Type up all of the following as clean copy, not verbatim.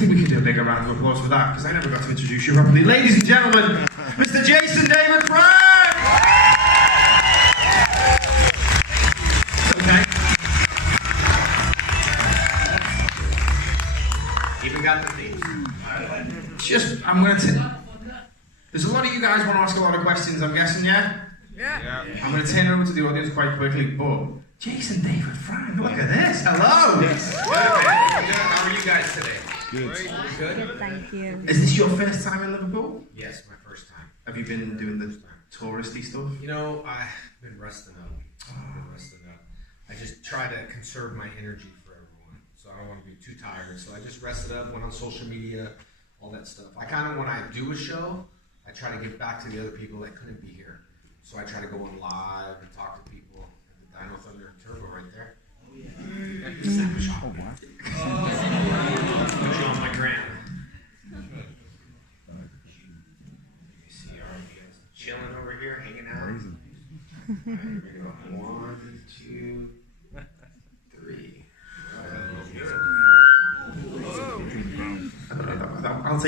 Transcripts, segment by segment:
think we can do a bigger round of applause for that, because I never got to introduce you properly. Ladies and gentlemen, Mr. Jason David Frank! Okay. Even got the theme. I'm going to... There's a lot of you guys want to ask a lot of questions, I'm guessing, yeah? Yeah. I'm going to turn it over to the audience quite quickly, but... Jason David Frank, look at this. Hello! Yes. How are you guys today? Good. Good? Thank you. Is this your first time in Liverpool? Yes, my first time. Have you been doing the touristy stuff? You know, I've been resting up. I just try to conserve my energy for everyone, so I don't want to be too tired. So I just rested up, went on social media, all that stuff. I kind of, when I do a show, I try to give back to the other people that couldn't be here. So I try to go on live and talk to people. I know Thunder and Turbo right there. Oh, yeah. Snap a shot. Put you on my gram. You see our guys chilling over here, hanging out. Right, here we go. 1, 2, 3. I'll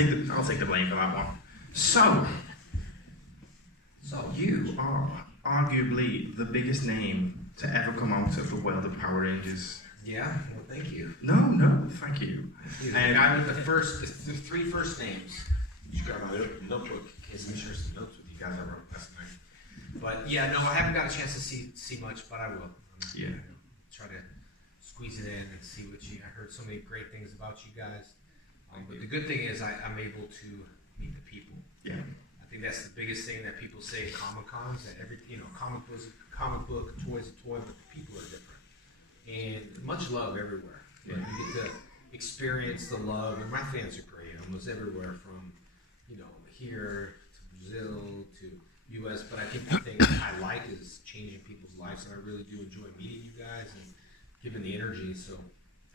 take the blame for that one. So you are arguably the biggest name to ever come out of the world of Power Rangers. Yeah, well, thank you. No, thank you. And I was the three first names. Just grab my notebook in case I share some notes with you guys I wrote last night. But yeah, no, I haven't got a chance to see much, but I will. Yeah. Try to squeeze it in and see what you. I heard so many great things about you guys. But the good thing is I'm able to meet the people. Yeah. I think that's the biggest thing that people say at Comic Cons, that comic book, toys a toy, but the people are different. And much love everywhere. Yeah. You get to experience the love, and my fans are great, almost everywhere from, here to Brazil to US, but I think the thing that I like is changing people's lives, and I really do enjoy meeting you guys and giving the energy, so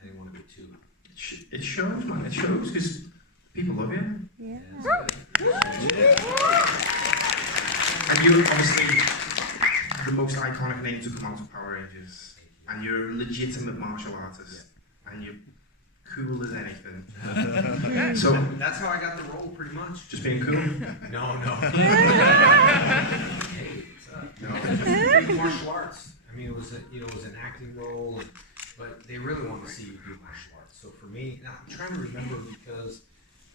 I didn't want to be too... It shows, man, it shows, because people love you. Yeah. And you're obviously the most iconic name to come out of Power Rangers. And you're a legitimate martial artist. Yeah. And you're cool as anything. So that's how I got the role, pretty much. Just being cool? No. Hey, what's up? No. Martial arts. I mean, it was an acting role, but they really want to see you do martial arts. So for me, now I'm trying to remember because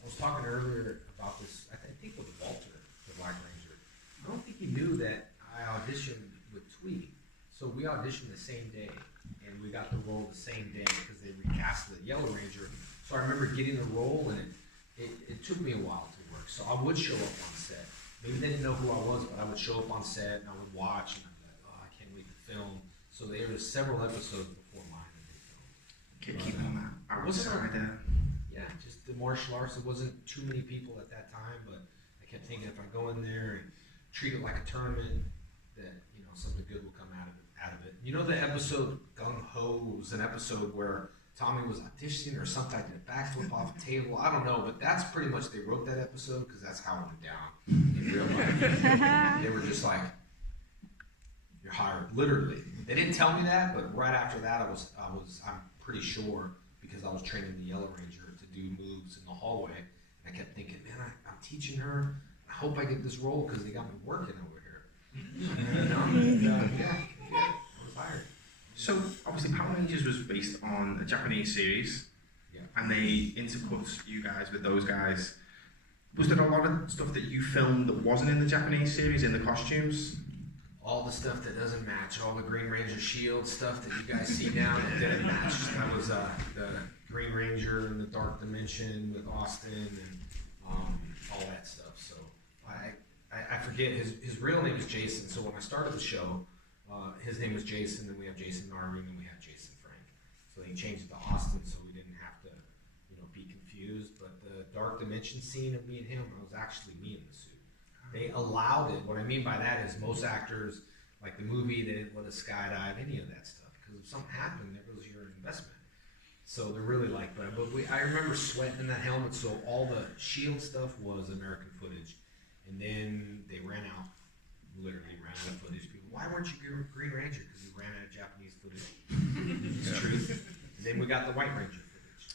I was talking earlier about this. I think with Walter, the Black Ranger. I don't think he knew that I auditioned with Tweety. So we auditioned the same day, and we got the role the same day because they recasted the Yellow Ranger. So I remember getting the role, and it took me a while to work. So I would show up on set. Maybe they didn't know who I was, but I would show up on set, and I would watch, and I'd be like, oh, I can't wait to film. So there was several episodes before mine that they filmed. Keep on that outside there. Yeah, just the martial arts. There wasn't too many people at that time, but I kept thinking if I go in there and treat it like a tournament, that something good will come out of it. You know the episode Gung Ho was an episode where Tommy was auditioning or something. I did a backflip off a table. I don't know, but that's pretty much they wrote that episode because that's how it went down in real life. They were just like, "You're hired," literally. They didn't tell me that, but right after that, I'm pretty sure because I was training the Yellow Ranger to do moves in the hallway, and I kept thinking, man, I'm teaching her. I hope I get this role because they got me working over here. Yeah. I was hired. So, obviously, Power Rangers was based on a Japanese series, and they intercut you guys with those guys. Was there a lot of stuff that you filmed that wasn't in the Japanese series, in the costumes? All the stuff that doesn't match, all the Green Ranger shield stuff that you guys see now that didn't match. That was the Green Ranger in the Dark Dimension with Austin and all that stuff. So I forget, his real name is Jason, so when I started the show, his name was Jason, then we have Jason Narvin, and we have Jason Frank. So they changed it to Austin so we didn't have to, be confused. But the Dark Dimension scene of me and him, it was actually me in the suit. They allowed it. What I mean by that is most actors, like the movie, they didn't let us skydive, any of that stuff. Because if something happened, there was your investment. So they're really like that. But I remember sweating in that helmet, so all the shield stuff was American footage. And then they literally ran out of footage. People, why weren't you Green Ranger? Because we ran out of Japanese footage. It's true. And then we got the White Ranger footage.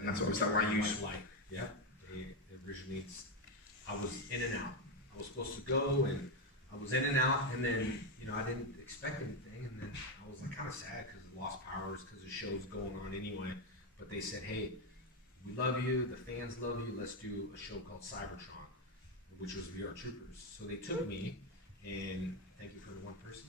And that's what was that why you... Light. Yeah. They originally, I was in and out. I was supposed to go, and I was in and out, and then, you know, I didn't expect anything, and then I was like kind of sad because I lost powers because the show's going on anyway. But they said, hey, we love you, the fans love you, let's do a show called Cybertron, which was VR Troopers. So they took me, and thank you for the one person.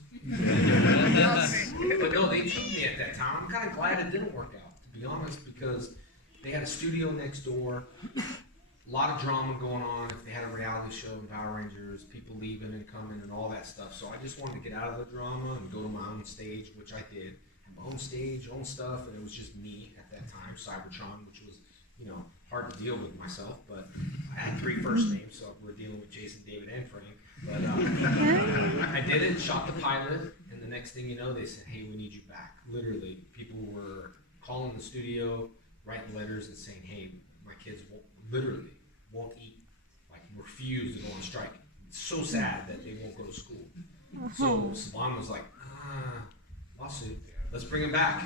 But no, they took me at that time. I'm kind of glad it didn't work out, to be honest, because they had a studio next door, a lot of drama going on. If they had a reality show in Power Rangers, people leaving and coming and all that stuff. So I just wanted to get out of the drama and go to my own stage, which I did. Had my own stage, own stuff, and it was just me at that time, Cybertron, which was, you know, hard to deal with myself, but I had 3 first names, so we're dealing with Jason, David, and Frank. But I did it, shot the pilot, and the next thing you know, they said, hey, we need you back. Literally, people were calling the studio, writing letters and saying, hey, my kids won't eat, like refuse to go on strike. It's so sad that they won't go to school. So Saban was like, lawsuit, let's bring him back.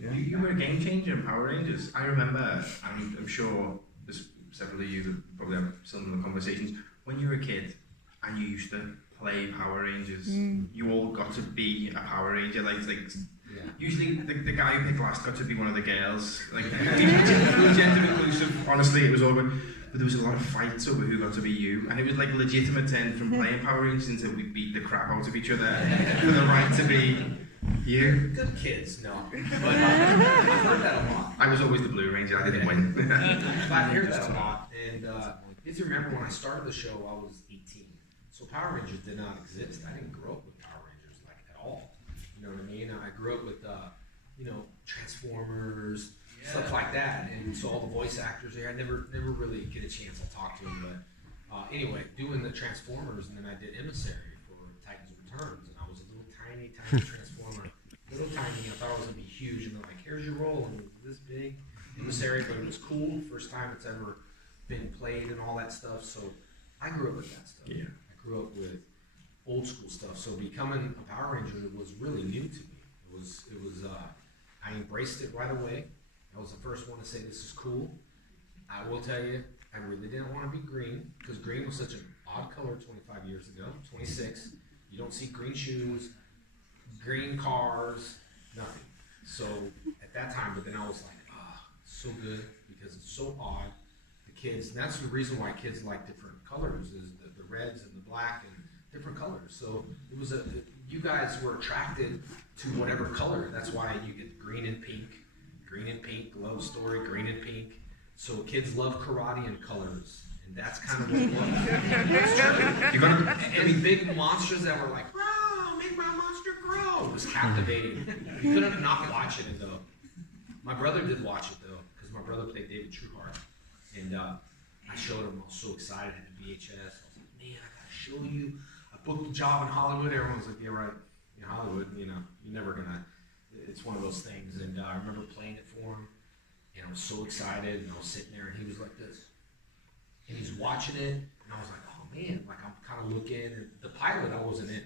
You were a game changer in Power Rangers. I remember, I'm sure there's several of you that probably have similar conversations. When you were a kid and you used to play Power Rangers, you all got to be a Power Ranger. Usually the guy who picked last got to be one of the girls. Like, it was gender inclusive. Honestly, it was all good. But there was a lot of fights over who got to be you, and it was like a legitimate turn from playing Power Rangers into we beat the crap out of each other for the right to be you. Good kids, no. But I've heard that a lot. I was always the Blue Ranger. I didn't win. But I hear that a lot, and if you remember when I started the show, I was 18. So Power Rangers did not exist. I didn't grow up with Power Rangers like at all. You know what I mean? I grew up with, you know, Transformers, stuff like that, and so all the voice actors there. I never really get a chance to talk to them, but anyway, doing the Transformers, and then I did Emissary for Titans Returns, and I was a little tiny Transformer, little tiny. I thought I was gonna be huge, and they're like, "Here's your role," and it was this big, Emissary, but it was cool. First time it's ever been played and all that stuff. So I grew up with that stuff. Yeah. I grew up with old school stuff. So becoming a Power Ranger was really new to me. It was. I embraced it right away. I was the first one to say this is cool. I will tell you, I really didn't want to be green because green was such an odd color 25 years ago. 26, you don't see green shoes, green cars, nothing. So at that time, but then I was like, so good because it's so odd. The kids, and that's the reason why kids like different colors is the reds and the black and different colors. So it was you guys were attracted to whatever color. That's why you get green and pink, love story, green and pink. So kids love karate and colors, and that's kind of what it was. You're gonna, and big monsters that were like, "Grow, make my monster grow." It was captivating. You couldn't not watch it though. My brother did watch it though, because my brother played David Trueheart, and I showed him. I was so excited at the VHS. I was like, "Man, I gotta show you." I booked a job in Hollywood. Everyone was like, "Yeah, right. In Hollywood, you know, you're never gonna." It's one of those things, and I remember playing it for him, and I was so excited, and I was sitting there, and he was like this, and he's watching it, and I was like, oh man, like I'm kind of looking, and the pilot I wasn't in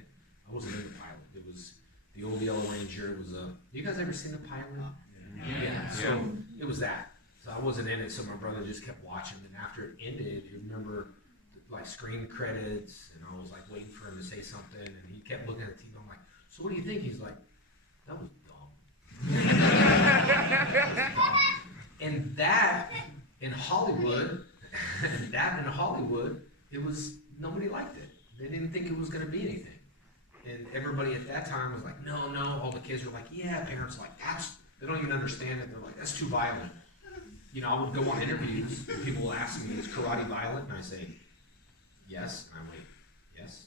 the pilot. It was the old Yellow Ranger. It was you guys ever seen the pilot? Yeah. So it was that. So I wasn't in it, so my brother just kept watching, and after it ended, you remember like screen credits, and I was like waiting for him to say something, and he kept looking at the TV. I'm like, so what do you think? He's like, that was dumb. And that in Hollywood, it was, nobody liked it. They didn't think it was going to be anything. And everybody at that time was like, no. All the kids were like, yeah. Parents were like, they don't even understand it. They're like, that's too violent. You know, I would go on interviews, and people will ask me, is karate violent? And I say, yes. And I'm like, yes.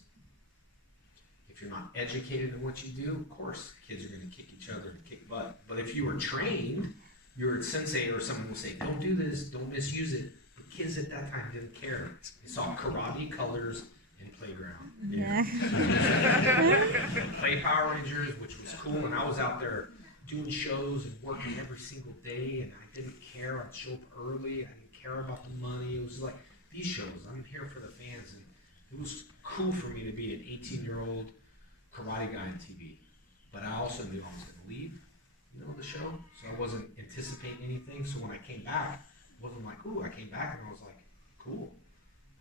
If you're not educated in what you do, of course, kids are going to kick each other and kick butt. But if you were trained, your sensei or someone will say, don't do this, don't misuse it. But kids at that time didn't care. They saw karate, colors, and playground. Yeah. Play Power Rangers, which was cool. And I was out there doing shows and working every single day, and I didn't care. I'd show up early. I didn't care about the money. It was like, these shows, I'm here for the fans. And it was cool for me to be an 18-year-old karate guy on TV. But I also knew I was going to leave. the show. So I wasn't anticipating anything. So when I came back, it wasn't like, ooh, I came back and I was like, cool.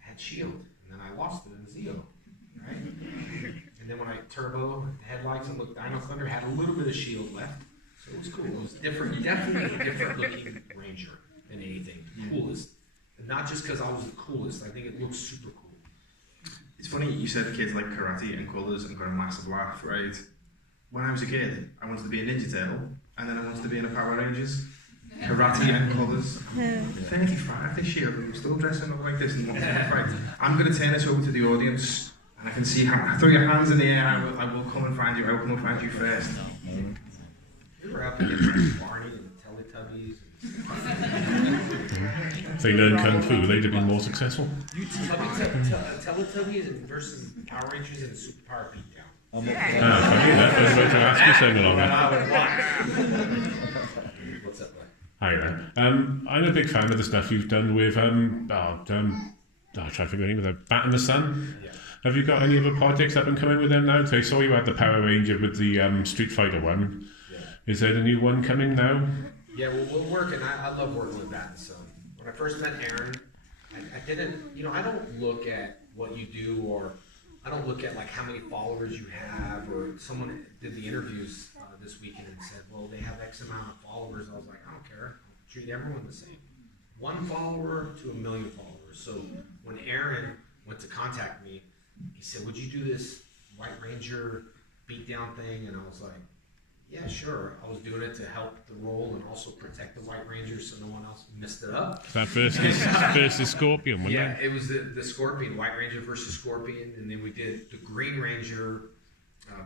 I had Shield, and then I lost it in Zeo, right? And then when I turbo the headlights and looked Dino Thunder, had a little bit of Shield left. So it was cool. It was different, definitely a different looking Ranger than anything. Coolest. And not just because I was the coolest. I think it looks super cool. It's funny you said kids like karate and colours and got a massive laugh, right? When I was a kid, I wanted to be a Ninja Turtle, and then I wanted to be in a Power Rangers. Karate and colours. 35 this year, but I'm still dressing up like this. And right, I'm going to turn this over to the audience, and I can see how. Throw your hands in the air. I will come and find you. I will come and find you first. We were up against Barney and Teletubbies. If they learned Kung Fu, they'd have been more successful. Teletubbies versus Power Rangers and Super Power Beatdown. Funny that. I was about to ask you something along that. What's up, bud? Hi there. I'm a big fan of the stuff you've done with I'm trying to think of the name of the Bat in the Sun. Yeah. Have you got any other projects up and coming with them now? So I saw you had the Power Ranger with the Street Fighter one. Yeah. Is there a new one coming now? Yeah, well, we're working. I love working with Bat in the Sun. When I first met Aaron, I didn't, I don't look at what you do, or I don't look at like how many followers you have, or someone did the interviews this weekend and said, well, they have X amount of followers. I was like, I don't care. I'll treat everyone the same. 1 follower to 1 million followers. So when Aaron went to contact me, he said, would you do this White Ranger beatdown thing? And I was like, yeah, sure. I was doing it to help the role and also protect the White Rangers so no one else messed it up. That versus Scorpion, wasn't Yeah, it? it was the Scorpion, White Ranger versus Scorpion, and then we did the Green Ranger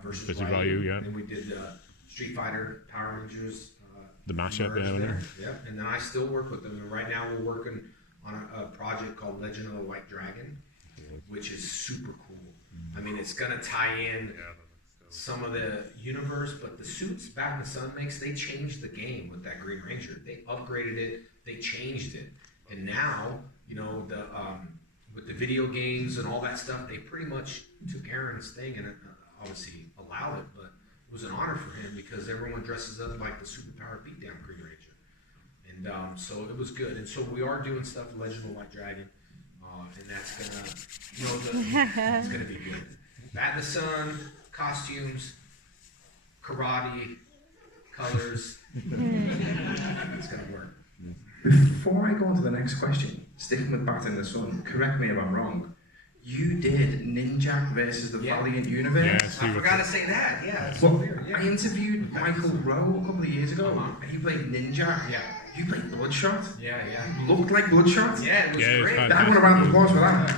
versus Ryu, yeah. And then we did Street Fighter, Power Rangers. The mashup there. Yep, and then I still work with them. And right now we're working on a project called Legend of the White Dragon, which is super cool. I mean, it's going to tie in some of the universe, but the suits Bat in the Sun makes, they changed the game with that Green Ranger. They upgraded it, they changed it. And now, with the video games and all that stuff, they pretty much took Aaron's thing and obviously allowed it, but it was an honor for him because everyone dresses up like the Superpower Beatdown Green Ranger. And so it was good. And so we are doing stuff with Legend of the White Dragon, and that's gonna, it's gonna be good. Bat in the Sun, costumes, karate, colors. It's gonna work. Before I go on to the next question, sticking with Bat in the Sun, correct me if I'm wrong. You did Ninja versus the Valiant Universe. Yes, I forgot to say that. Yeah. Well, I interviewed Michael Rowe a couple of years ago, and he played Ninja. Yeah. You played Bloodshot. Yeah. You looked like Bloodshot. Yeah, it was great. It was I want a round of applause for that.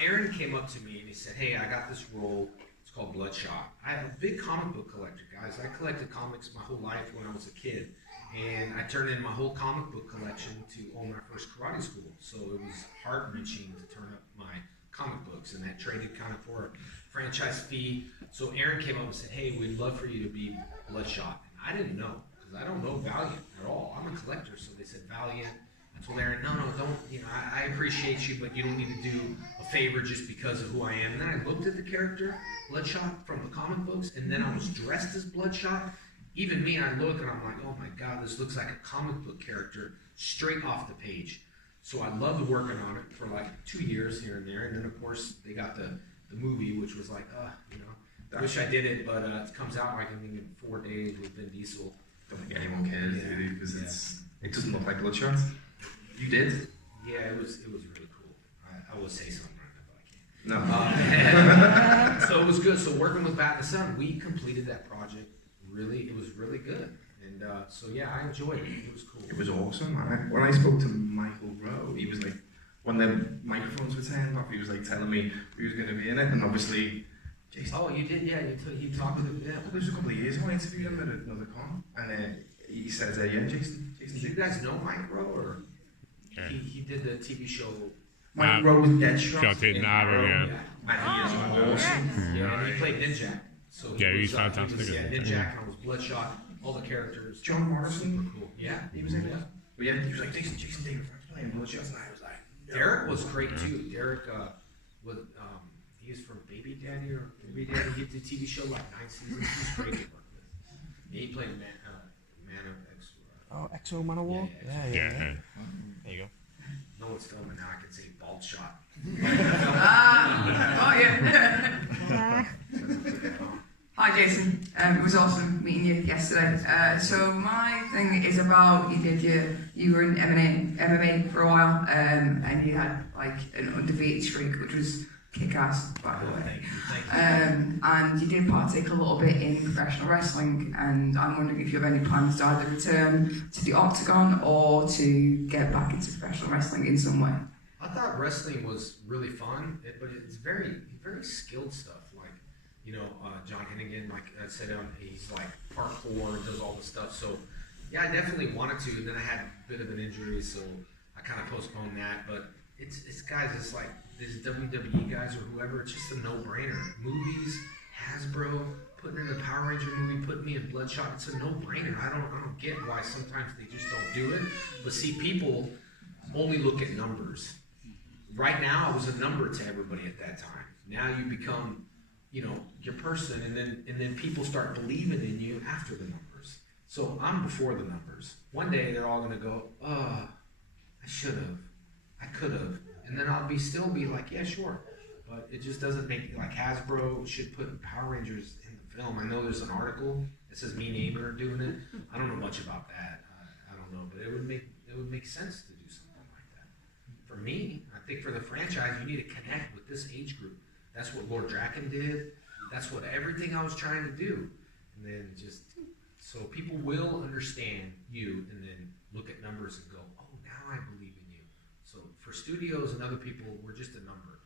Aaron came up to me and he said, hey, I got this role. It's called Bloodshot. I'm a big comic book collector, guys. I collected comics my whole life when I was a kid. And I turned in my whole comic book collection to own my first karate school. So it was heart-wrenching to turn up my comic books. And that traded kind of for a franchise fee. So Aaron came up and said, hey, we'd love for you to be Bloodshot. And I didn't know, because I don't know Valiant at all. I'm a collector. So they said, Valiant. I told Aaron, no, don't, I appreciate you, but you don't need to do a favor just because of who I am. And then I looked at the character, Bloodshot, from the comic books, and then I was dressed as Bloodshot. Even me, I look and I'm like, oh my God, this looks like a comic book character straight off the page. So I loved working on it for like 2 years here and there. And then of course they got the movie, which was like, I wish I did it, but it comes out like in 4 days with Vin Diesel. Don't think anyone cares, really, because it doesn't look like Bloodshot. You did? Yeah, it was really cool. I will say something right now, but No. I can't. So it was good. So working with Bat in the Sun, we completed that project. It was really good. And so yeah, I enjoyed it. It was cool. It was awesome. When I spoke to Michael Rowe, he was like, when the microphones were turned off, he was like telling me who was going to be in it, and obviously Jason. Oh, you did? Yeah, he talked with him. Yeah. It was a couple of years ago. I interviewed him at another con, and he said, yeah, Jason. Did you guys know Mike Rowe, or he did the TV show? Mike Rowe was Deadshot. Shot in Arrow, yeah. And he is awesome. Yeah, and he played Ninjak. So he's fantastic. Ninjak, and I was Bloodshot. All the characters. John Morrison. Super cool. Yeah, he was in it. But yeah, he was like, Jason David Frank's playing Bloodshot, and I was like, no. Derek was great too. Derek He was from Baby Daddy or Baby Daddy. He did the TV show like 9 seasons. He's great to work with. Yeah, he played Man of X. Exo Man of War? Yeah. There you go. No one's filming now. I can say Bald Shot. Oh yeah. Hi Jason, it was awesome meeting you yesterday. So my thing is about you were in MMA for a while, and you had like an undefeated streak, which was kick-ass, by the way. And you did partake a little bit in professional wrestling, and I'm wondering if you have any plans to either return to the octagon or to get back into professional wrestling in some way. I thought wrestling was really fun, but it's very, very skilled stuff. Like, you know, John Hennigan, like I said, he's like parkour, does all the stuff. So, yeah, I definitely wanted to, and then I had a bit of an injury, so I kind of postponed that. But it's guys, it's like these WWE guys or whoever, it's just a no-brainer. Movies, Hasbro, putting in the Power Ranger movie, putting me in Bloodshot, it's a no-brainer. I don't get why sometimes they just don't do it. But see, people only look at numbers. Right now, I was a number to everybody at that time. Now you become, you know, your person, and then people start believing in you after the numbers. So I'm before the numbers. One day they're all gonna go, I should have, I could have, and then I'll still be like, yeah, sure. But it just doesn't make, like Hasbro should put Power Rangers in the film. I know there's an article that says me and Amer are doing it. I don't know much about that. I don't know, but it would make sense to do something like that. For me, I think for the franchise, you need to connect with this age group. That's what Lord Draken did. That's what everything I was trying to do. And then just, so people will understand you and then look at numbers and go, oh, now I believe in you. So for studios and other people, we're just a number.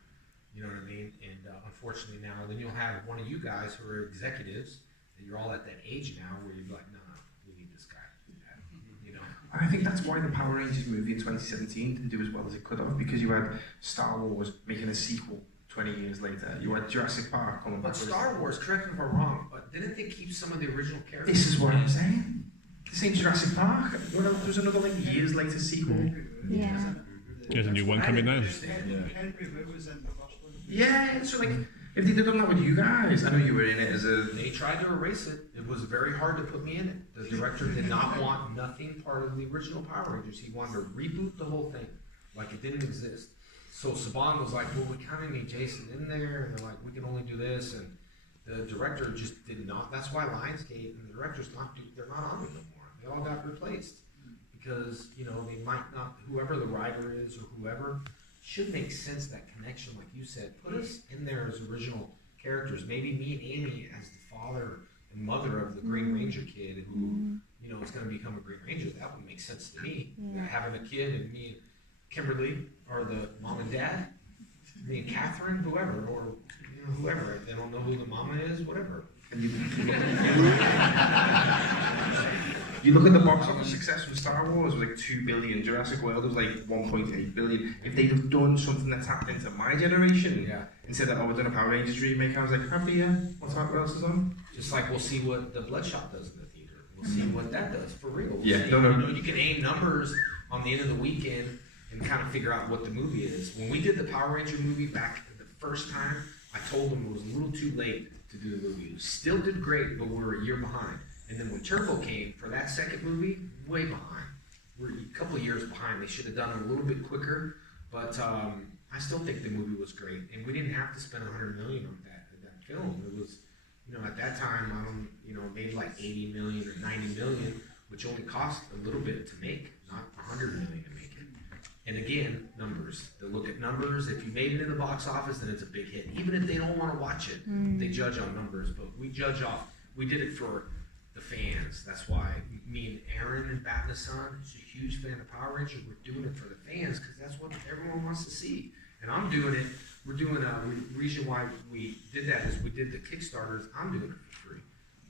You know what I mean? And unfortunately now, then you'll have one of you guys who are executives, and you're all at that age now where you're like, no, we need this guy. You know? I think that's why the Power Rangers movie in 2017 didn't do as well as it could have, because you had Star Wars making a sequel 20 years later. You had Jurassic Park coming back. But Star Wars, correct me if I'm wrong, but didn't they keep some of the original characters? This is what I'm saying. This ain't Jurassic Park. What else? There's another like years later sequel. Yeah. There's a new one coming now. Yeah, so like, if they'd have done that with you guys, I know you were in it as a... They tried to erase it. It was very hard to put me in it. The director did not want nothing part of the original Power Rangers. He wanted to reboot the whole thing, like it didn't exist. So Saban was like, well, we kind of need Jason in there, and they're like, we can only do this, and the director just did not. That's why Lionsgate and the directors they're not on it no more. They all got replaced because, you know, they might not, whoever the writer is or whoever, should make sense, that connection, like you said. Put us in there as original characters. Maybe me and Amy as the father and mother of the Green Ranger kid who, you know, is going to become a Green Ranger. That would make sense to me. Yeah. Having a kid and me and Kimberly are the mom and dad, me and Catherine, whoever, or you know, whoever. If they don't know who the mama is, whatever. And you look at the box office success from Star Wars, it was like 2 billion. Jurassic World was like 1.8 billion. If they'd have done something that tapped into my generation, Yeah. instead of, we're doing a Power Rangers remake, I was like, happy, yeah, what else is on? Just like we'll see what the Bloodshot does in the theater. We'll see what that does for real. We'll Yeah, see, no. You know, you can aim numbers on the end of the weekend and kind of figure out what the movie is. When we did the Power Ranger movie back the first time, I told them it was a little too late to do the movie. We still did great, but we were a year behind. And then when Turbo came for that second movie, way behind. We're a couple of years behind. They should have done it a little bit quicker, but I still think the movie was great. And we didn't have to spend $100 million on that film. It was, you know, at that time, made like 80 million or 90 million, which only cost a little bit to make, not 100 million to make it. And again, numbers. They look at numbers. If you made it in the box office, then it's a big hit. Even if they don't want to watch it, they judge on numbers. But we judge off. We did it for the fans. That's why me and Aaron and Bat and the Son is a huge fan of Power Rangers. We're doing it for the fans because that's what everyone wants to see. And I'm doing it. We're doing reason why we did that is we did the Kickstarters. I'm doing it for free.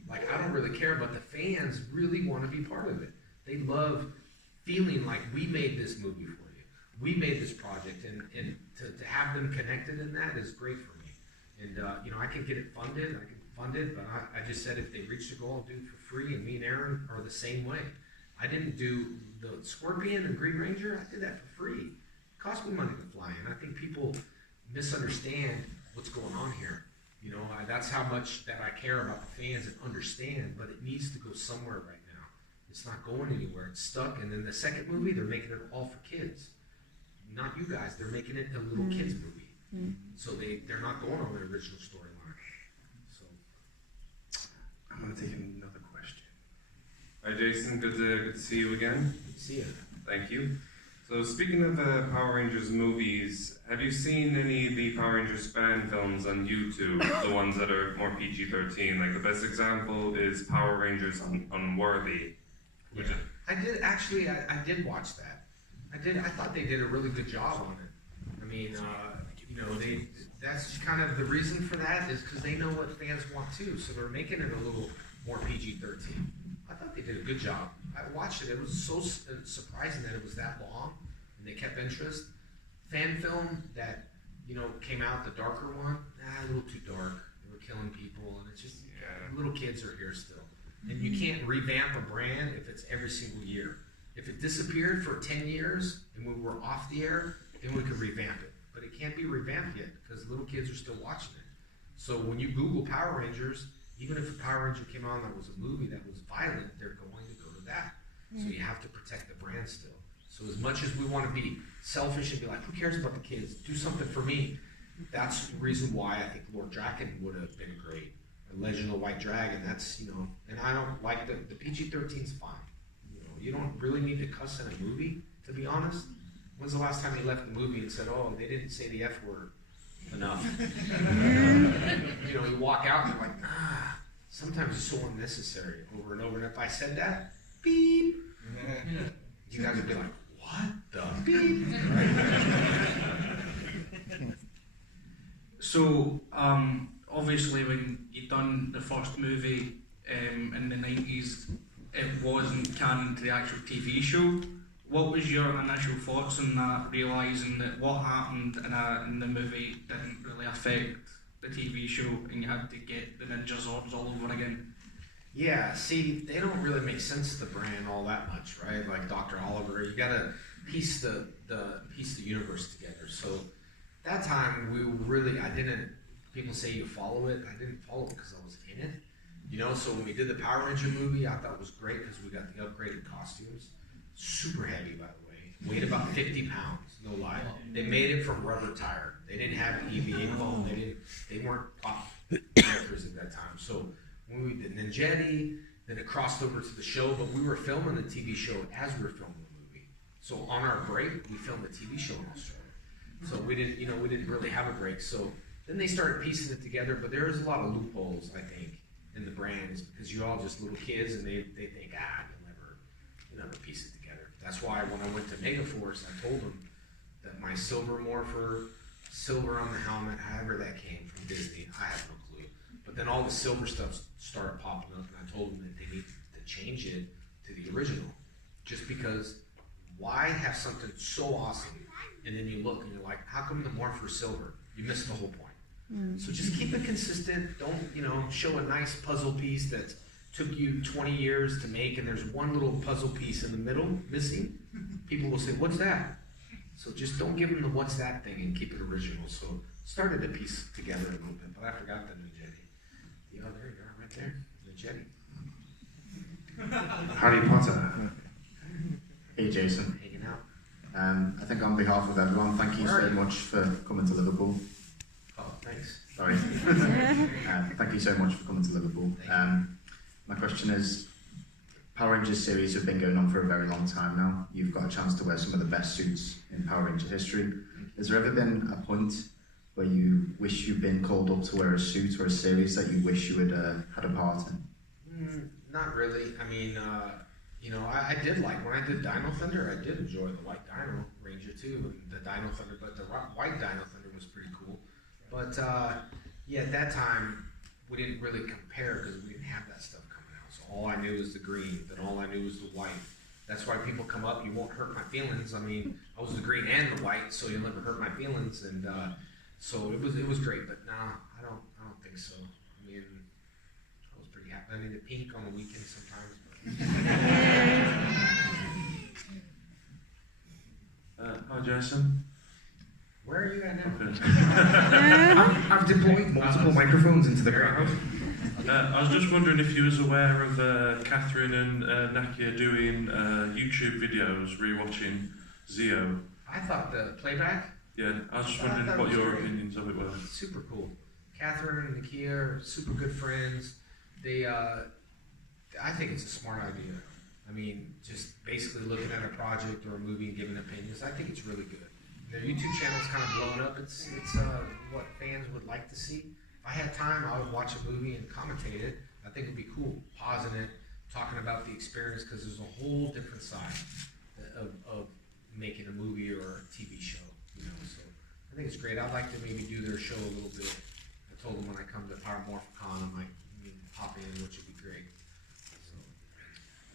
Like, I don't really care, but the fans really want to be part of it. They love feeling like we made this movie for you. We made this project, and to have them connected in that is great for me. And, I can get it funded. I can fund it, but I just said if they reach the goal, I'll do it for free, and me and Aaron are the same way. I didn't do the Scorpion and Green Ranger. I did that for free. It cost me money to fly in. I think people misunderstand what's going on here. You know, that's how much that I care about the fans and understand, but it needs to go somewhere right now. It's not going anywhere. It's stuck. And then the second movie, they're making it all for kids. Not you guys. They're making it a little kids movie. So they're not going on the original storyline. So I'm going to take another question. Hi, Jason. Good to see you again. good to see you. Thank you. So speaking of Power Rangers movies, have you seen any of the Power Rangers fan films on YouTube? The ones that are more PG-13. Like the best example is Power Rangers Unworthy. Yeah. I did actually. I did watch that. I thought they did a really good job on it. I mean, you know, that's kind of the reason for that is because they know what fans want too. So they're making it a little more PG-13. I thought they did a good job. I watched it. It was so surprising that it was that long, and they kept interest. Fan film that, you know, came out, the darker one, a little too dark. They were killing people, and it's just little kids are here still. And you can't revamp a brand if it's every single year. If it disappeared for 10 years and we were off the air, then we could revamp it. But it can't be revamped yet because little kids are still watching it. So when you Google Power Rangers, even if a Power Ranger came on that was a movie that was violent, they're going to go to that. So you have to protect the brand still. So as much as we want to be selfish and be like, who cares about the kids? Do something for me. That's the reason why I think Lord Draken would have been great. A Legend of the White Dragon, that's, you know, and I don't like the PG-13's fine. You know, you don't really need to cuss in a movie, to be honest. When's the last time you left the movie and said, oh, they didn't say the F word enough? You know, you walk out and you're like, sometimes it's so unnecessary over and over. And if I said that, beep, you guys would be like, what the beep? So, obviously when you done the first movie in the 90s, it wasn't canon to the actual TV show. What was your initial thoughts on that, realising that what happened in the movie didn't really affect the TV show and you had to get the Ninja Zords all over again? Yeah, see, they don't really make sense to the brand all that much, right? Like Dr. Oliver, you gotta piece the universe together. So that time people say you follow it. I didn't follow it because I was in it. You know, so when we did the Power Ranger movie, I thought it was great because we got the upgraded costumes. Super heavy, by the way. Weighed about 50 pounds, no lie. They made it from rubber tire. They didn't have EVA foam. They weren't pop characters at that time. So when we did Ninjetti, then it crossed over to the show, but we were filming the TV show as we were filming the movie. So on our break, we filmed the TV show in Australia. So we didn't really have a break. So then they started piecing it together, but there is a lot of loopholes, I think, in the brands because you're all just little kids and they think, you'll never piece it together. That's why when I went to Megaforce, I told them that my silver morpher, silver on the helmet, however that came from Disney, I have no clue. But then all the silver stuff started popping up, and I told them that they need to change it to the original. Just because, why have something so awesome, and then you look and you're like, how come the morpher's silver? You missed the whole point. So just keep it consistent. Don't, show a nice puzzle piece that took you 20 years to make, and there's one little puzzle piece in the middle missing. People will say, what's that? So just don't give them the what's that thing and keep it original. So started to piece together a little bit, but I forgot the Ninjetti. There you are, right there, Ninjetti. Harry Potter. Hey Jason. Hanging out. I think on behalf of everyone, thank you so much for coming to Liverpool. Oh, thanks. Sorry. Thank you so much for coming to Liverpool. My question is, Power Rangers series have been going on for a very long time now. You've got a chance to wear some of the best suits in Power Ranger history. Has there ever been a point where you wish you'd been called up to wear a suit or a series that you wish you had had a part in? Not really. I mean, I did like, when I did Dino Thunder, I did enjoy the White Dino Ranger too, and the Dino Thunder, but the White Dino Thunder was pretty cool. But at that time, we didn't really compare because we didn't have that stuff coming out. So all I knew was the green, then all I knew was the white. That's why people come up, you won't hurt my feelings. I mean, I was the green and the white, so you'll never hurt my feelings. And so it was great, but nah, I don't think so. I mean, I was pretty happy. I mean, the pink on the weekend sometimes. Hi Jason. Where are you at now? I've deployed multiple microphones into the crowd. I was just wondering if you was aware of Catherine and Nakia doing YouTube videos rewatching Zio. I thought the playback. Yeah, I was just wondering what your opinions of it were. Super cool. Catherine and Nakia are super good friends. They, I think it's a smart idea. I mean, just basically looking at a project or a movie and giving opinions. I think it's really good. Their YouTube channel's kind of blown up. It's what fans would like to see. If I had time, I would watch a movie and commentate it. I think it'd be cool, pausing it, talking about the experience, because there's a whole different side of making a movie or a TV show. You know, so I think it's great. I'd like to maybe do their show a little bit. I told them when I come to PowerMorphCon, I might pop in, which would be great. So.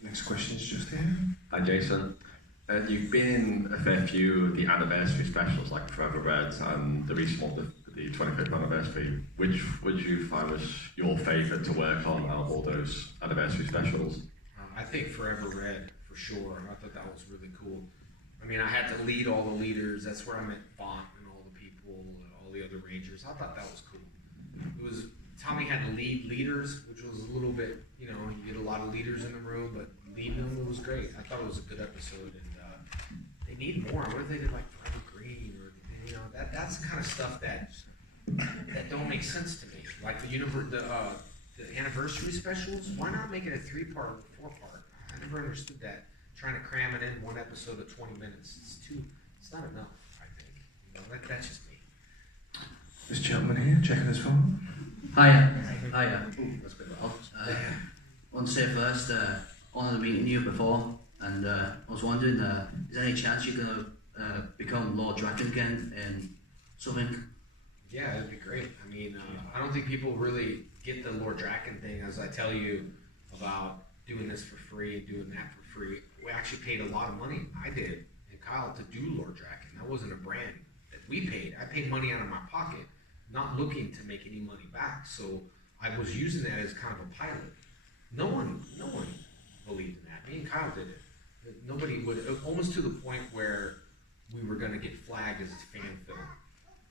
Next question is just here. Hi, Jason. You've been in a fair few of the anniversary specials, like Forever Red and the recent one, the 25th anniversary. Which would you find was your favourite to work on out of all those anniversary specials? I think Forever Red, for sure. I thought that was really cool. I mean, I had to lead all the leaders. That's where I met Bont and all the people, and all the other Rangers. I thought that was cool. It was, Tommy had to lead leaders, which was a little bit, you know, you get a lot of leaders in the room, but leading them was great. I thought it was a good episode, and they need more. What if they did like Forever Green, or you know, that's the kind of stuff that don't make sense to me. Like the anniversary specials. Why not make it a 3-part or 4-part? I never understood that. Trying to cram it in one episode of 20 minutes. It's not enough, I think. You know, that's just me. This gentleman here, checking his phone. Hiya. That's a bit loud. I want to say first, honoured meeting you before, and I was wondering, is there any chance you're going to become Lord Draken again in something? Yeah, it'd be great. I mean, I don't think people really get the Lord Draken thing, as I tell you about doing this for free and doing that for free. We actually paid a lot of money. I did, and Kyle, to do Lord Draken. That wasn't a brand that we paid. I paid money out of my pocket, not looking to make any money back. So I was using that as kind of a pilot. No one believed in that. Me and Kyle did it. Nobody would, almost to the point where we were going to get flagged as a fan film,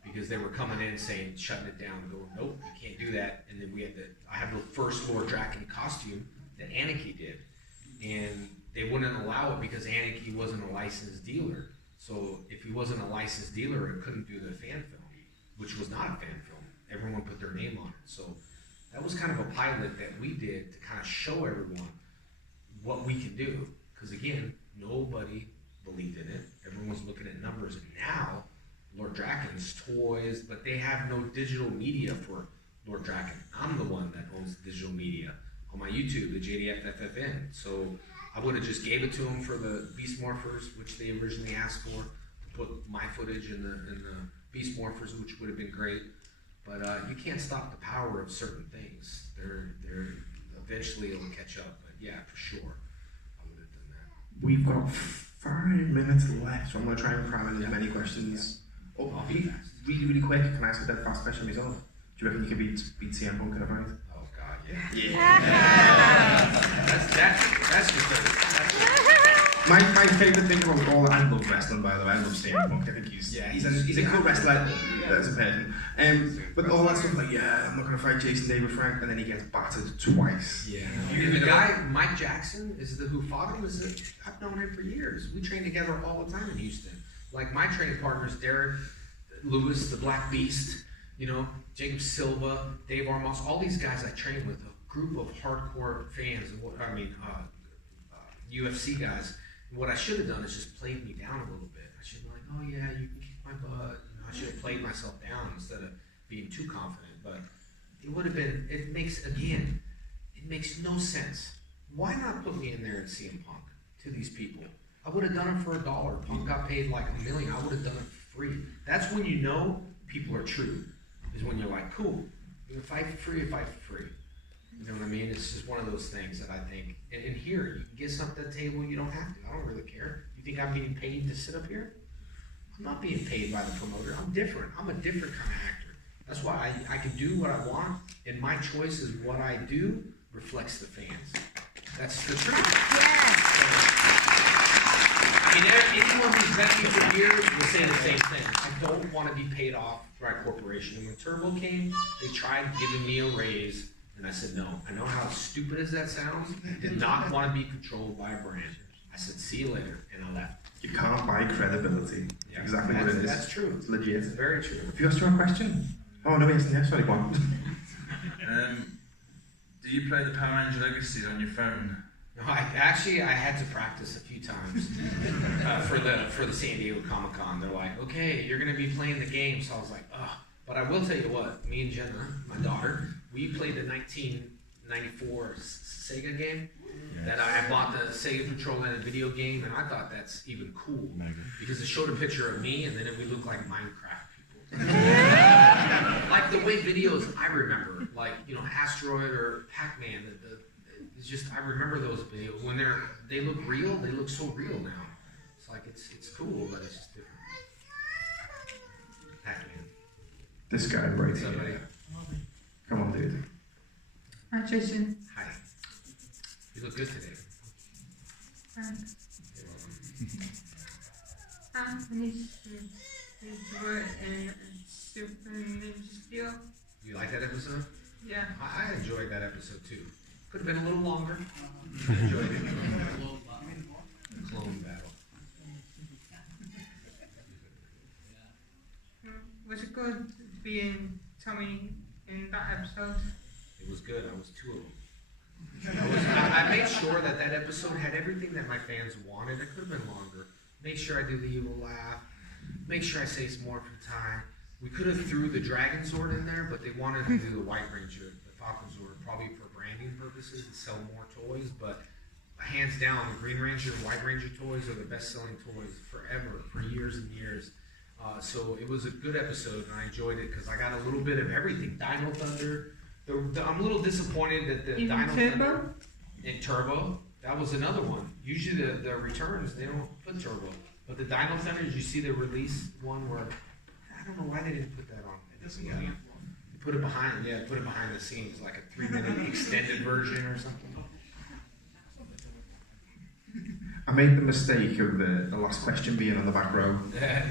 because they were coming in saying, shutting it down, and going, nope, you can't do that. And then I had the first Lord Draken costume that Anarchy did, and they wouldn't allow it because Anarchy wasn't a licensed dealer. So if he wasn't a licensed dealer, it couldn't do the fan film, which was not a fan film. Everyone put their name on it. So that was kind of a pilot that we did to kind of show everyone what we can do. Because again, nobody believed in it. Everyone was looking at numbers. And now, Lord Draken's toys, but they have no digital media for Lord Draken. I'm the one that owns digital media on my YouTube, the JDFFFN. So I would have just gave it to them for the Beast Morphers, which they originally asked for, to put my footage in the Beast Morphers, which would have been great. But you can't stop the power of certain things. They're eventually it'll catch up. But yeah, for sure, I would have done that. We've got 5 minutes left, so I'm going to try and cram in as many questions. Yeah. Oh, really, really quick, can I ask a dead fast question myself? Do you reckon you could beat CM Punk in a fight? Oh God, yeah. Yeah. That's just my favourite thing about all, I love wrestling, by the way. I love CM Punk. I think he's a cool wrestler as a person. But all that stuff like, yeah, I'm not going to fight Jason David Frank, and then he gets battered twice. Yeah. The guy Mike Jackson is who fought him. I've known him for years. We train together all the time in Houston. Like my training partners, Derek Lewis, the Black Beast, you know, Jacob Silva, Dave Armos, all these guys I train with, a group of hardcore fans, UFC guys. And what I should have done is just played me down a little bit. I should be like, oh yeah, you can kick my butt. You know, I should have played myself down instead of being too confident. But it would have been, it makes no sense. Why not put me in there and CM Punk to these people? I would have done it for $1. Punk got paid like $1 million. I would have done it for free. That's when you know people are true. Is when you're like, cool, you fight for free, you fight for free. You know what I mean? It's just one of those things that I think. And here, you can get something at the table. You don't have to. I don't really care. You think I'm being paid to sit up here? I'm not being paid by the promoter. I'm different. I'm a different kind of actor. That's why I can do what I want, and my choice is what I do reflects the fans. That's the truth. Yes. I mean, anyone who's met me for years will say the same thing. I don't want to be paid off by a corporation. And when Turbo came, they tried giving me a raise, and I said no. I know how stupid as that sounds. I did not want to be controlled by a brand. I said, see you later, and I left. You can't buy credibility. Yeah, exactly what it is. That's true. It's legit. It's very true. Have you asked her a question? Oh, no, he hasn't. Yeah, sorry, go on. Do you play the Power Ranger Legacy on your phone? No, I had to practice a few times for the San Diego Comic Con. They're like, okay, you're going to be playing the game. So I was like, ugh. But I will tell you what, me and Jenna, my daughter, we played the 1994 Sega game. That I bought the Sega Patrol in a video game, and I thought that's even cool because it showed a picture of me, and then we looked like Minecraft people. Like the way videos I remember, like Asteroid or Pac-Man. It's just I remember those videos when they look real. They look so real now. It's like it's cool, but it's just different. Pac-Man. This guy right here. Come on, dude. Hi, Jason. Hi. You look good today. Thanks. I need to do it in Super Ninja Steel. You like that episode? Yeah. I enjoyed that episode too. Could have been a little longer. I enjoyed it. The clone battle. Was it good being Tommy in that episode? It was good. I was two of them. I made sure that episode had everything that my fans wanted. It could have been longer. Make sure I do the evil laugh. Make sure I say some more from time. We could have threw the Dragon Sword in there, but they wanted to do the White Ranger, the Falcon Sword, probably for branding purposes and sell more toys. But hands down, the Green Ranger and White Ranger toys are the best-selling toys forever, for years and years. So it was a good episode, and I enjoyed it because I got a little bit of everything. Dino Thunder. I'm a little disappointed that the Dino Thunder and Turbo, that was another one. Usually the returns, they don't put Turbo. But the Dino Thunder, did you see the release one where, I don't know why they didn't put that on. Put it behind the scenes, like a 3-minute extended version or something. I made the mistake of the last question being on the back row.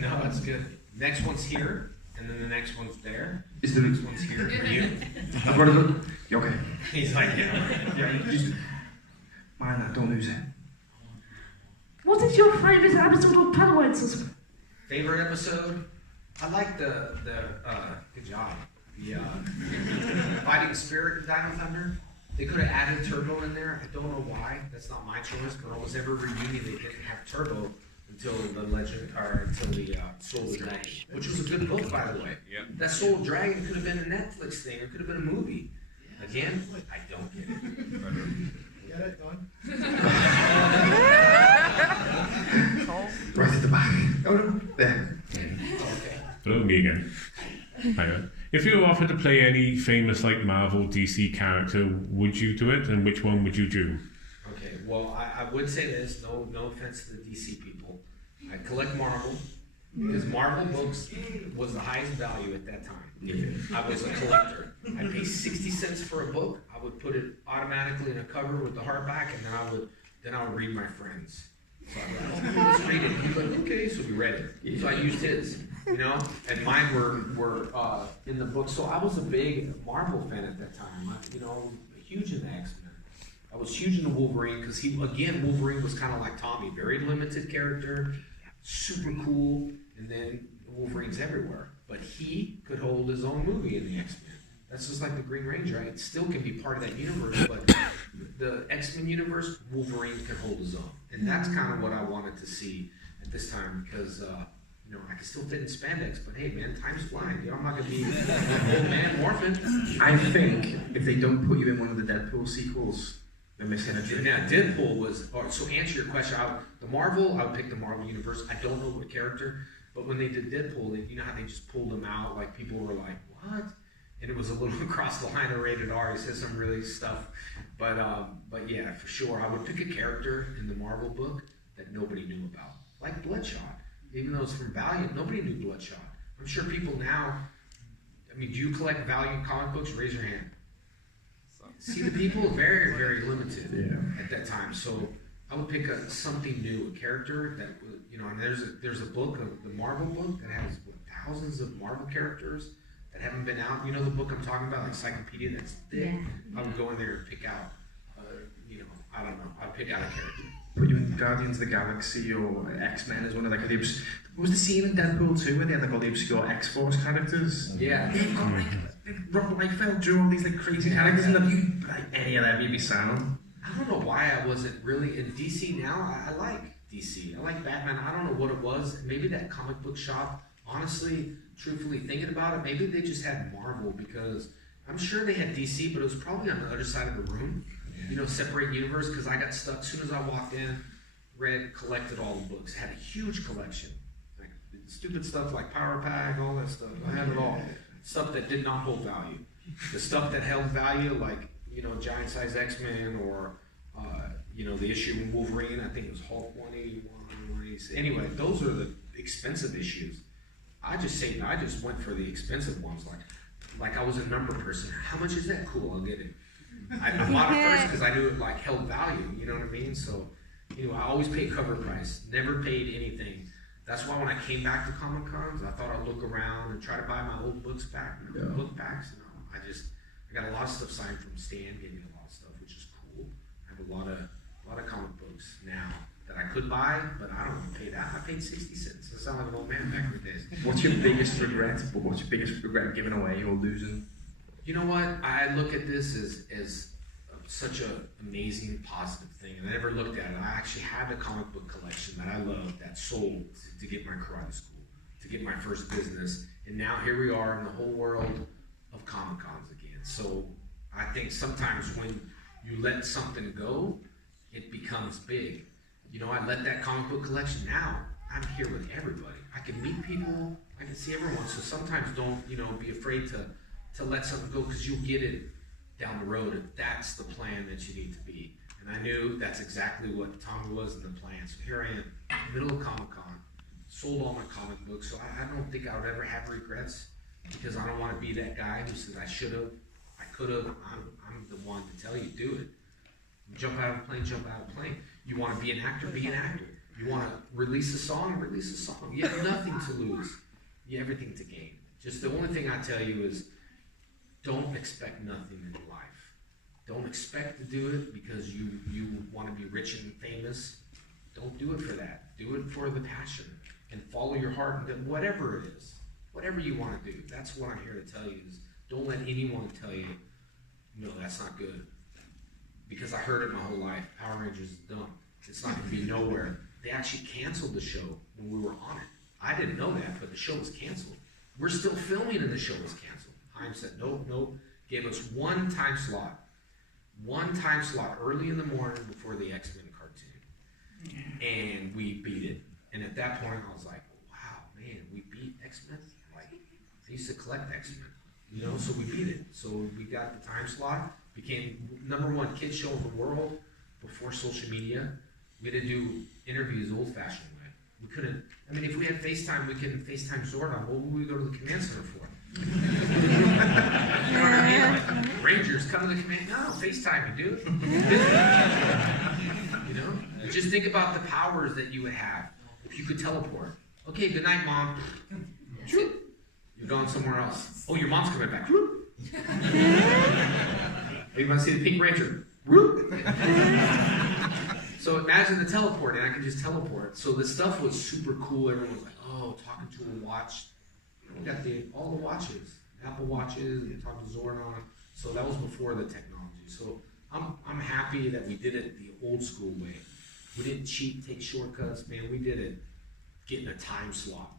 No, that's good. Next one's here. And then the next one's there. Is the next one's here for you? I've got to look. You okay? He's like, yeah. Just mind that, don't lose it. What is your favourite episode of Power Rangers? Favorite episode? I like the good job. The Fighting Spirit of Dino Thunder. They could have added Turbo in there. I don't know why. That's not my choice. But almost every reunion they didn't have Turbo until the Soul of the Dragon, which was a good book, by the way. Yep. That Soul of the Dragon could have been a Netflix thing. It could have been a movie. Again, I don't get it. Get it, Don? Right at the back. Oh no, there. Okay. Hello, me again. Hiya. If you were offered to play any famous Marvel, DC character, would you do it, and which one would you do? Okay, well, I would say this, no offense to the DC people. I collect Marvel, because Marvel books was the highest value at that time. I was a collector. I'd pay 60 cents for a book. I would put it automatically in a cover with the hardback, and then I would read my friends. So I'd like, let's read it. He's like, okay, so we read it. So I used his, and mine were in the book. So I was a big Marvel fan at that time. Huge in the X-Men. I was huge into Wolverine because Wolverine was kind of like Tommy, very limited character, super cool, and then Wolverine's everywhere. But he could hold his own movie in the X-Men. That's just like the Green Ranger. It still can be part of that universe, but the X-Men universe, Wolverine can hold his own. And that's kind of what I wanted to see at this time because, I can still fit in spandex, but hey, man, time's flying. I'm not going to be an old man morphing. I think if they don't put you in one of the Deadpool sequels, they're missing a trick. Now, Deadpool was, so answer your question, I would pick the Marvel Universe. I don't know what character, but when they did Deadpool, you know how they just pulled them out? Like, people were like, what? And it was a little across the line of rated R. He said some really stuff. But yeah, for sure, I would pick a character in the Marvel book that nobody knew about. Like Bloodshot. Even though it's from Valiant, nobody knew Bloodshot. I'm sure people now, do you collect Valiant comic books? Raise your hand. See, the people, very, very limited at that time. So I would pick something new, a character you know, and there's a book of the Marvel book that has thousands of Marvel characters that haven't been out. You know the book I'm talking about, like encyclopedia that's thick. Yeah. I would go in there and pick out, you know, I don't know, I'd pick out a character. Put you in Guardians of the Galaxy or X-Men as one of like the was the scene in Deadpool 2 where they had like all the obscure X-Force characters? Yeah. They've got like Robert Liefeld drew all these like crazy characters and you like any of them you'd be sound. I don't know why I wasn't really in DC now. I like DC. I like Batman. I don't know what it was. Maybe that comic book shop, honestly, truthfully thinking about it, maybe they just had Marvel because I'm sure they had DC, but it was probably on the other side of the room. You know, separate universe, because I got stuck as soon as I walked in, collected all the books, had a huge collection. Like stupid stuff like Power Pack, all that stuff. I had it all. Stuff that did not hold value. The stuff that held value, like, you know, Giant Size X-Men or, you know, the issue with Wolverine, I think it was Hulk 181, 186. Anyway, those are the expensive issues. I just went for the expensive ones. Like I was a number person. How much is that? Cool, I'll get it. I bought it first because I knew it like held value, you know what I mean? So, you know, I always paid cover price, never paid anything. That's why when I came back to Comic Cons, I thought I'd look around and try to buy my old books back, book packs. No, I got a lot of stuff signed from Stan, gave me a lot of stuff, which is cool. I have a lot of comic books now that I could buy, but I don't want to pay that. I paid 60 cents. I sound like an old man back in the days. What's your biggest regret? What's your biggest regret giving away or losing? You know what? I look at this as such an amazing, positive thing, and I never looked at it. I actually had a comic book collection that I loved that sold to get my karate school, to get my first business, and now here we are in the whole world of Comic Cons again. So I think sometimes when you let something go, it becomes big. You know, I let that comic book collection. Now I'm here with everybody. I can meet people. I can see everyone. So sometimes don't, you know, be afraid to let something go, because you'll get it down the road if that's the plan that you need to be. And I knew that's exactly what Tommy was in the plan. So here I am, middle of Comic Con, sold all my comic books. So I don't think I would ever have regrets, because I don't want to be that guy who says I should have, I could have. I'm the one to tell you, do it. Jump out of a plane, jump out of a plane. You want to be an actor, be an actor. You want to release a song, release a song. You have nothing to lose. You have everything to gain. Just the only thing I tell you is, don't expect nothing in life. Don't expect to do it because you want to be rich and famous. Don't do it for that. Do it for the passion and follow your heart and whatever it is, whatever you want to do. That's what I'm here to tell you is, don't let anyone tell you, no, that's not good. Because I heard it my whole life. Power Rangers is dumb. It's not going to be nowhere. They actually canceled the show when we were on it. I didn't know that, but the show was canceled. We're still filming and the show was canceled. Heim said, nope. Gave us one time slot early in the morning before the X-Men cartoon. And we beat it. And at that point, I was like, wow, man, we beat X-Men? Like, I used to collect X-Men, you know, so we beat it. So we got the time slot, became #1 kids show in the world before social media. We had to do interviews old-fashioned way. We couldn't, I mean, if we had FaceTime, we can FaceTime Zordon. What would we go to the command center for? You know what I mean? Like, Rangers, come to the command. No, FaceTime, you do. You know? Just think about the powers that you would have if you could teleport. Okay, good night, Mom. You're going somewhere else. Oh, your mom's coming back. Oh, you want to see the Pink Ranger? So imagine the teleporting. I could just teleport. So the stuff was super cool. Everyone was like, oh, talking to a watch. We got all the watches, Apple watches, and talked to Zordon. So that was before the technology. So I'm happy that we did it the old school way. We didn't cheat, take shortcuts, man. We did it getting a time slot,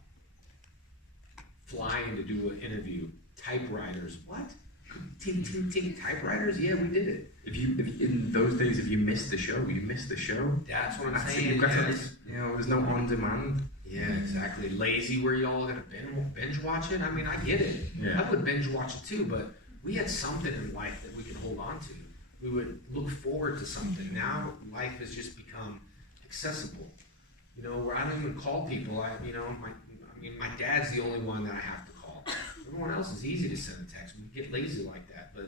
flying to do an interview, typewriters. What? Ting, typewriters? Yeah, we did it. If you in those days, if you missed the show, you missed the show. That's what I'm That's saying. You know, there's no on demand. Yeah, exactly. Lazy, where y'all gonna binge watch it? I mean, I get it. Yeah. I would binge watch it too, but we had something in life that we could hold on to. We would look forward to something. Now life has just become accessible. You know, where I don't even call people. My dad's the only one that I have to call. Everyone else is easy to send a text. We get lazy like that, but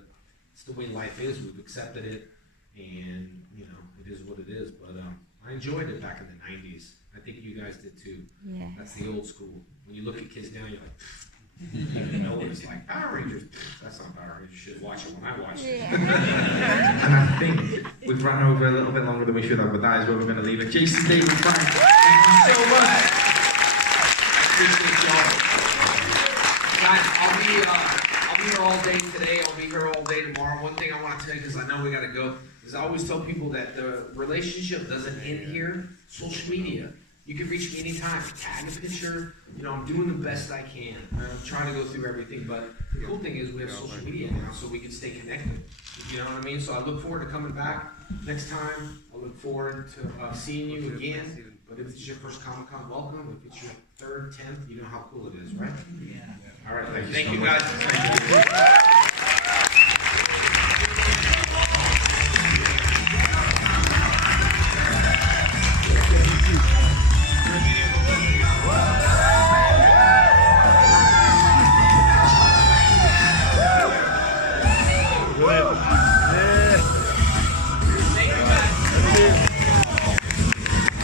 it's the way life is. We've accepted it, and you know, it is what it is. But I enjoyed it back in the 90s. I think you guys did too. Yeah. That's the old school. When you look at kids now, you're like, you know what it's like. Power Rangers, that's not Power Rangers. You should watch it when I watched it. And I think we've run over a little bit longer than we should have, but that is where we're going to leave it. Jason, David, Frank, thank you so much. I appreciate y'all. Guys, I'll be here all day today. I'll be here all day tomorrow. One thing I want to tell you, because I know we got to go, is I always tell people that the relationship doesn't end here. Social media. You can reach me anytime. Tag a picture. You know, I'm doing the best I can. I'm trying to go through everything, but the cool thing is we have social media now, so we can stay connected. You know what I mean? So I look forward to coming back next time. I look forward to seeing you again. But if it's your first Comic Con, welcome. If it's your third, 10th, you know how cool it is, right? Yeah. All right. Thank you guys. Thank you.